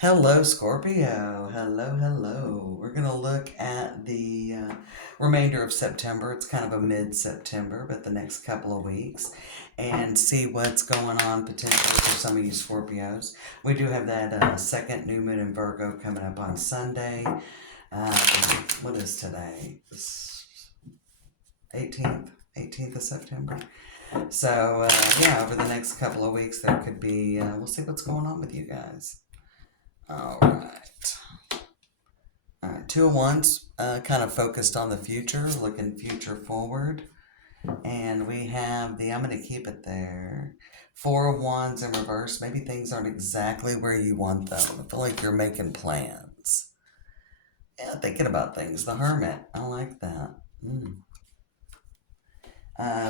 Hello, Scorpio. Hello, hello. We're going to look at the remainder of September. It's kind of a mid September, but the next couple of weeks, and see what's going on potentially for some of you Scorpios. We do have that second new moon in Virgo coming up on Sunday. Um, what is today? 18th of September. So, yeah, over the next couple of weeks, there could be, we'll see what's going on with you guys. All right. All right. Two of Wands, kind of focused on the future, looking future forward. And we have I'm going to keep it there. Four of Wands in reverse. Maybe things aren't exactly where you want them. I feel like you're making plans. Yeah, thinking about things. The Hermit. I like that.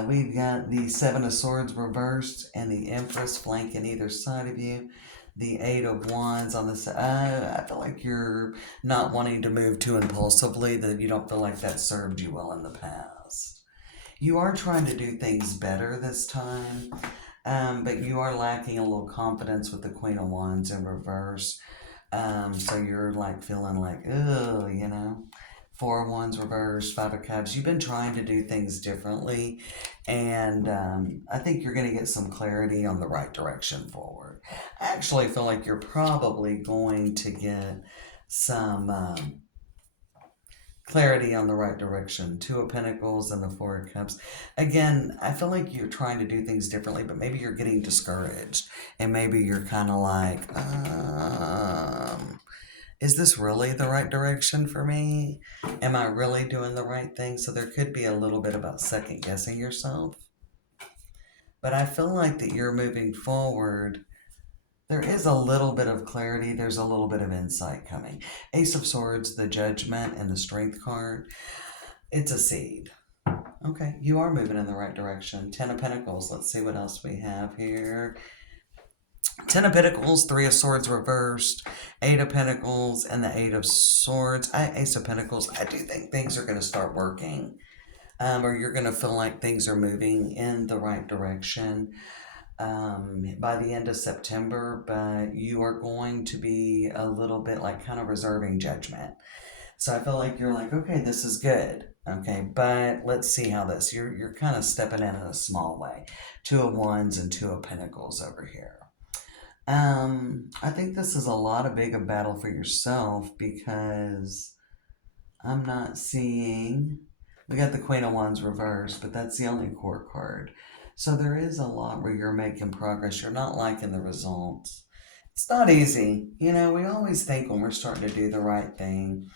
We've got the Seven of Swords reversed and the Empress flanking either side of you. The Eight of Wands on the side. I feel like you're not wanting to move too impulsively, that you don't feel like that served you well in the past. You are trying to do things better this time, but you are lacking a little confidence with the Queen of Wands in reverse. So you're like feeling like, ugh, Four of Wands reversed, Five of Cups. You've been trying to do things differently, and I think you're going to get some clarity on the right direction forward. I actually feel like you're probably going to get some clarity on the right direction. Two of Pentacles and the Four of Cups. Again, I feel like you're trying to do things differently, but maybe you're getting discouraged, and maybe you're kind of like, is this really the right direction for me? Am I really doing the right thing? So there could be a little bit about second guessing yourself. But I feel like that you're moving forward. There is a little bit of clarity. There's a little bit of insight coming. Ace of Swords, the Judgment, and the Strength card. It's a seed. Okay, you are moving in the right direction. Ten of Pentacles. Let's see what else we have here. Ten of Pentacles, Three of Swords reversed, Eight of Pentacles, and the Eight of Swords. Ace of Pentacles. I do think things are going to start working, or you're going to feel like things are moving in the right direction by the end of September, but you are going to be a little bit like kind of reserving judgment. So I feel like you're like, okay, this is good. Okay, but let's see how this. You're kind of stepping in a small way. Two of Wands and Two of Pentacles over here. I think this is a lot of big a battle for yourself because I'm not seeing. We got the Queen of Wands reversed, but that's the only court card. So there is a lot where you're making progress. You're not liking the results. It's not easy. We always think when we're starting to do the right thing,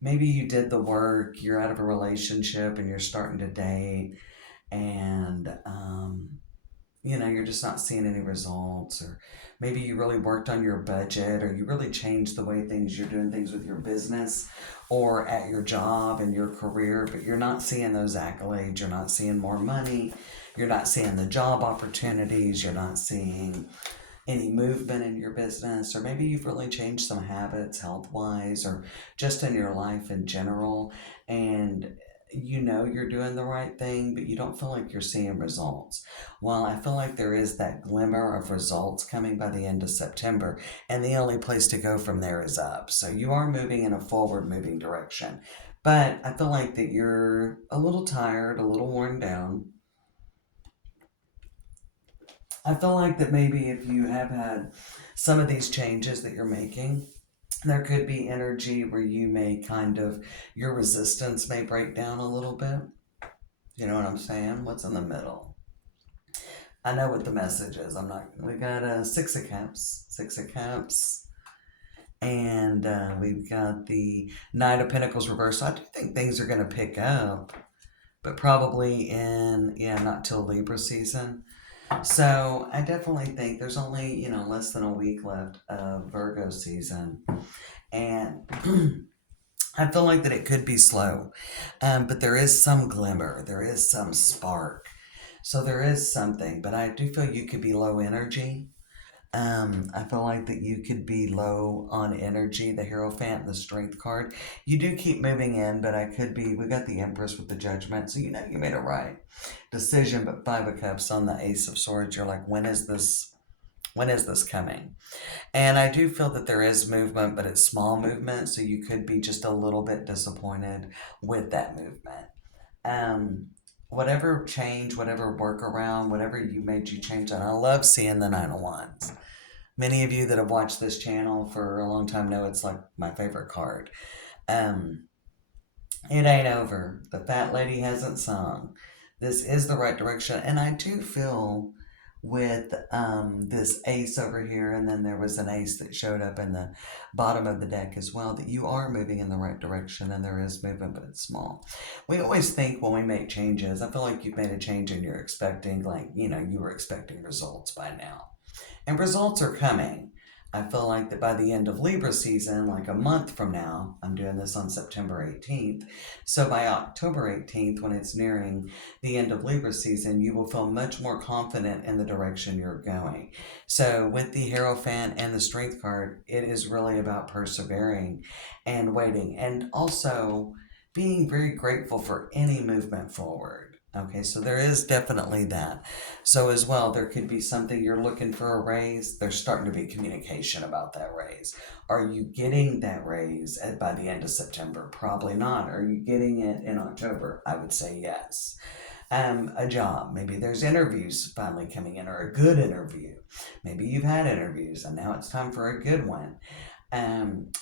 maybe you did the work, you're out of a relationship and you're starting to date, and you're just not seeing any results, or maybe you really worked on your budget, or you really changed the way you're doing things with your business or at your job and your career, but you're not seeing those accolades, you're not seeing more money, you're not seeing the job opportunities, you're not seeing any movement in your business, or maybe you've really changed some habits health-wise or just in your life in general, and you're doing the right thing, but you don't feel like you're seeing results. Well, I feel like there is that glimmer of results coming by the end of September, and the only place to go from there is up. So you are moving in a forward moving direction. But I feel like that you're a little tired, a little worn down. I feel like that maybe if you have had some of these changes that you're making, there could be energy where you may your resistance may break down a little bit. You know what I'm saying? What's in the middle? I know what the message is. We got a Six of Cups, and we've got the Knight of Pentacles reversed. So I do think things are going to pick up, but probably not till Libra season. So I definitely think there's only, less than a week left of Virgo season. And I feel like that it could be slow, but there is some glimmer, there is some spark. So there is something, but I do feel you could be low energy. I feel like that you could be low on energy, the Hierophant, the Strength card. You do keep moving in, but we got the Empress with the Judgment, so you made a right decision, but Five of Cups on the Ace of Swords, you're like, when is this When is this coming? And I do feel that there is movement, but it's small movement, so you could be just a little bit disappointed with that movement. Um, Whatever change, whatever workaround, whatever you made you change, and I love seeing the 901s. Many of you that have watched this channel for a long time know it's like my favorite card. Um, it ain't over. The fat lady hasn't sung. This is the right direction. And I do feel with this ace over here, and then there was an ace that showed up in the bottom of the deck as well, that you are moving in the right direction, and there is movement, but it's small. We always think when we make changes, I feel like you've made a change and you're expecting, like, you were expecting results by now. And results are coming. I feel like that by the end of Libra season, like a month from now, I'm doing this on September 18th. So by October 18th, when it's nearing the end of Libra season, you will feel much more confident in the direction you're going. So with the Hierophant and the Strength card, it is really about persevering and waiting, and also being very grateful for any movement forward. Okay, so there is definitely that. So as well, there could be something you're looking for a raise. There's starting to be communication about that raise. Are you getting that raise by the end of September? Probably not. Are you getting it in October? I would say yes. A job. Maybe there's interviews finally coming in, or a good interview. Maybe you've had interviews and now it's time for a good one.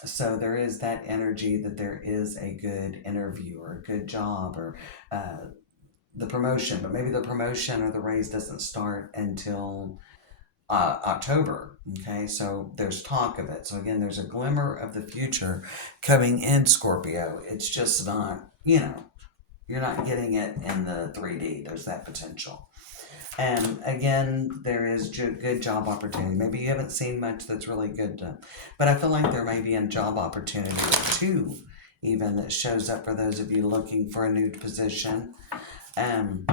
So there is that energy that there is a good interview or a good job, or the promotion, but maybe the promotion or the raise doesn't start until October. Okay, so there's talk of it. So again, there's a glimmer of the future coming in, Scorpio. It's just not, you're not getting it in the 3D. There's that potential. And again, there is good job opportunity. Maybe you haven't seen much that's really good, but I feel like there may be a job opportunity or two even that shows up for those of you looking for a new position. Um,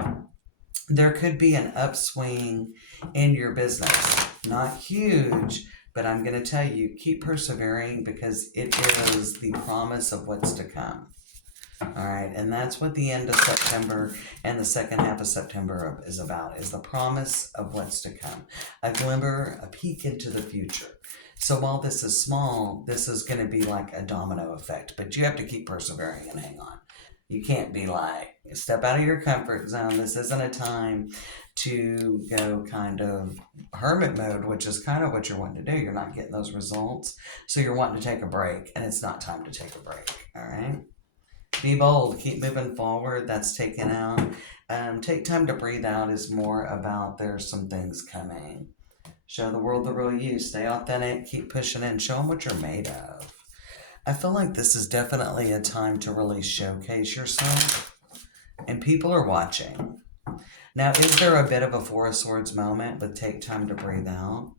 there could be an upswing in your business. Not huge, but I'm going to tell you, keep persevering, because it is the promise of what's to come. All right, and that's what the end of September and the second half of September is about, is the promise of what's to come. A glimmer, a peek into the future. So while this is small, this is going to be like a domino effect, but you have to keep persevering and hang on. You can't be like, step out of your comfort zone. This isn't a time to go kind of hermit mode, which is kind of what you're wanting to do. You're not getting those results, so you're wanting to take a break, and it's not time to take a break. All right? Be bold. Keep moving forward. That's taken out. Take time to breathe out is more about there's some things coming. Show the world the real you. Stay authentic. Keep pushing in. Show them what you're made of. I feel like this is definitely a time to really showcase yourself, and people are watching. Now, is there a bit of a Four of Swords moment with take time to breathe out?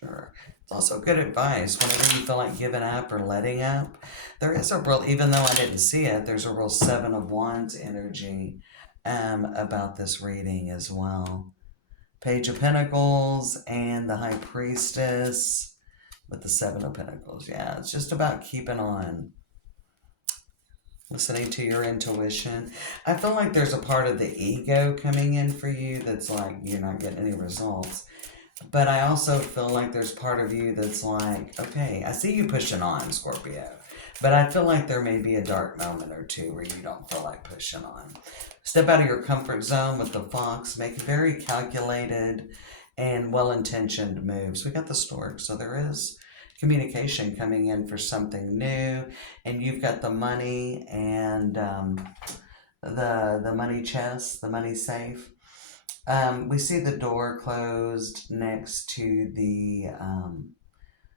Sure. It's also good advice whenever you feel like giving up or letting up. There is a real, even though I didn't see it, there's a real Seven of Wands energy about this reading as well. Page of Pentacles and the High Priestess with the Seven of Pentacles. Yeah, it's just about keeping on. Listening to your intuition. I feel like there's a part of the ego coming in for you that's like you're not getting any results. But I also feel like there's part of you that's like, okay, I see you pushing on, Scorpio. But I feel like there may be a dark moment or two where you don't feel like pushing on. Step out of your comfort zone with the Fox. Make very calculated and well-intentioned moves. We got the Stork, so there is communication coming in for something new. And you've got the money and the money chest, the money safe. We see the door closed next to the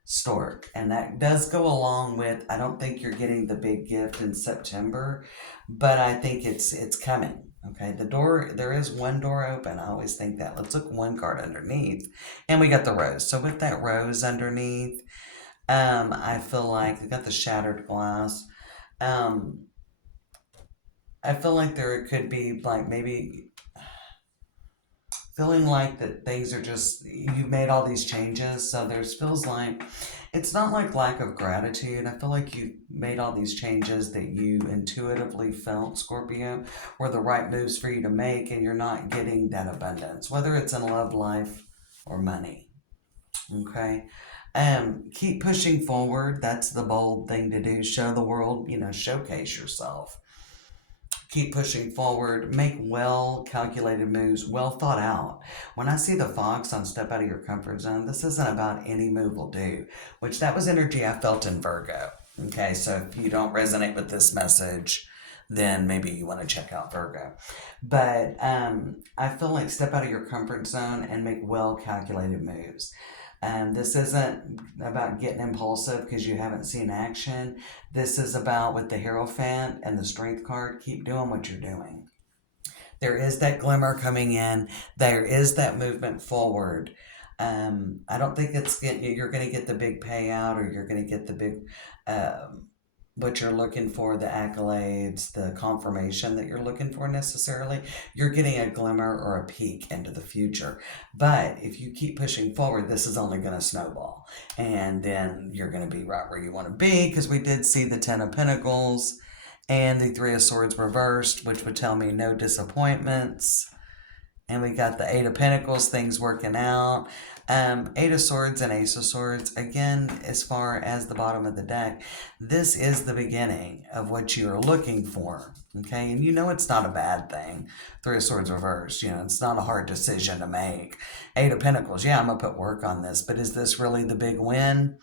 stork, and that does go along with, I don't think you're getting the big gift in September, but I think it's coming. Okay, the door, there is one door open. I always think that. Let's look one card underneath, and we got the rose. So with that rose underneath, I feel like we got the shattered glass. I feel like there could be like maybe feeling like that things are just, you've made all these changes, so there's feels like it's not like lack of gratitude. I feel like you made all these changes that you intuitively felt, Scorpio, were the right moves for you to make, and you're not getting that abundance, whether it's in love, life, or money. Okay. Keep pushing forward. That's the bold thing to do. Show the world, showcase yourself. Keep pushing forward. Make well calculated moves, well thought out. When I see the fox on step out of your comfort zone, this isn't about any move will do, which that was energy I felt in Virgo. Okay, so if you don't resonate with this message, then maybe you want to check out Virgo. But I feel like step out of your comfort zone and make well calculated moves. This isn't about getting impulsive because you haven't seen action. This is about with the Hierophant and the Strength card, keep doing what you're doing. There is that glimmer coming in. There is that movement forward. I don't think you're going to get the big payout or you're going to get the big what you're looking for, the accolades, the confirmation that you're looking for necessarily. You're getting a glimmer or a peek into the future. But if you keep pushing forward, this is only going to snowball. And then you're going to be right where you want to be, because we did see the Ten of Pentacles and the Three of Swords reversed, which would tell me no disappointments. And we got the Eight of Pentacles, things working out. Eight of Swords and Ace of Swords. Again, as far as the bottom of the deck, this is the beginning of what you're looking for. Okay, and it's not a bad thing. Three of Swords reversed. It's not a hard decision to make. Eight of Pentacles. Yeah, I'm going to put work on this. But is this really the big win?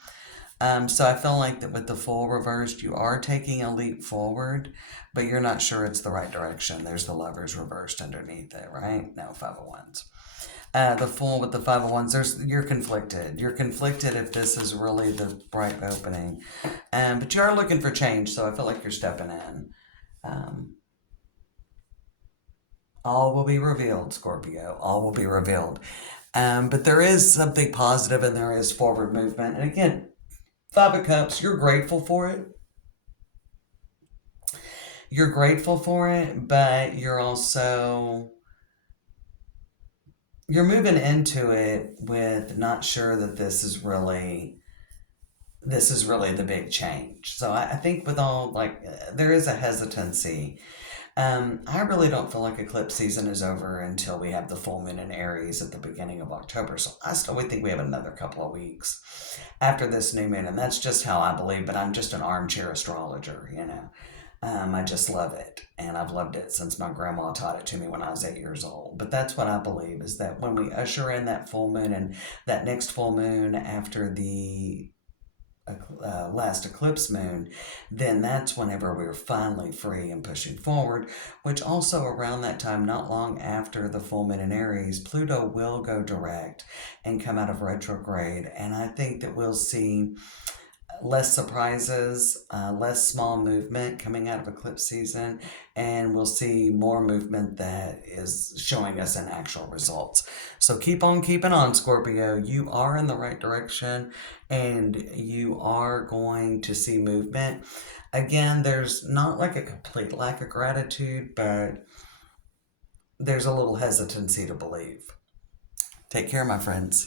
So I feel like that with the Fool reversed, you are taking a leap forward, but you're not sure it's the right direction. There's the Lovers reversed underneath it, right? No, Five of Wands. The Fool with the Five of Wands, you're conflicted. You're conflicted if this is really the right opening. But you are looking for change, so I feel like you're stepping in. All will be revealed, Scorpio. All will be revealed. But there is something positive and there is forward movement. And again, Five of Cups, you're grateful for it. You're grateful for it, but you're moving into it with not sure that this is really the big change. So I think with all, there is a hesitancy. I really don't feel like eclipse season is over until we have the full moon in Aries at the beginning of October. So I still would think we have another couple of weeks after this new moon. And that's just how I believe, but I'm just an armchair astrologer, I just love it. And I've loved it since my grandma taught it to me when I was 8 years old. But that's what I believe, is that when we usher in that full moon and that next full moon after the last eclipse moon, then that's whenever we're finally free and pushing forward, which also around that time, not long after the full moon in Aries, Pluto will go direct and come out of retrograde. And I think that we'll see less surprises, less small movement coming out of eclipse season, and we'll see more movement that is showing us in actual results. So keep on keeping on, Scorpio. You are in the right direction and you are going to see movement. Again, there's not like a complete lack of gratitude, but there's a little hesitancy to believe. Take care, my friends.